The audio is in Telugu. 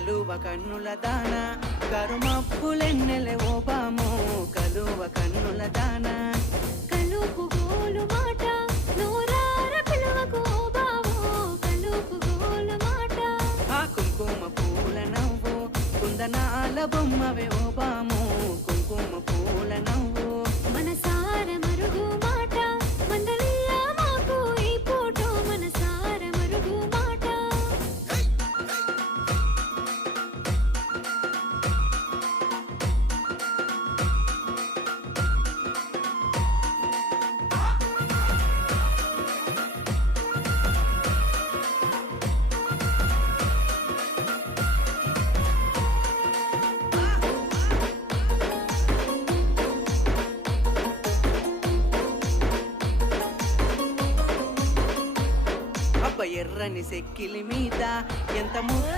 కలువ కన్నుల దాన కరుమప్పులెన్నెలే ఓ బామో కలువ కన్నుల దాన కలుపు గోలు మాట నూరార పిలువకు ఓ బావో కలుపు గోలు మాట ఆ కుంకుమ పూల నవ్వు కుందనాల బొమ్మవే ఓ బామో కుంకుమ పూల నవ్వు మనసార మరుగు మాట మందలియ మాకు ఈ పూట మనసార మరుగు మాట అబ్బ ఎర్రని సెక్కిలి మీద ఎంత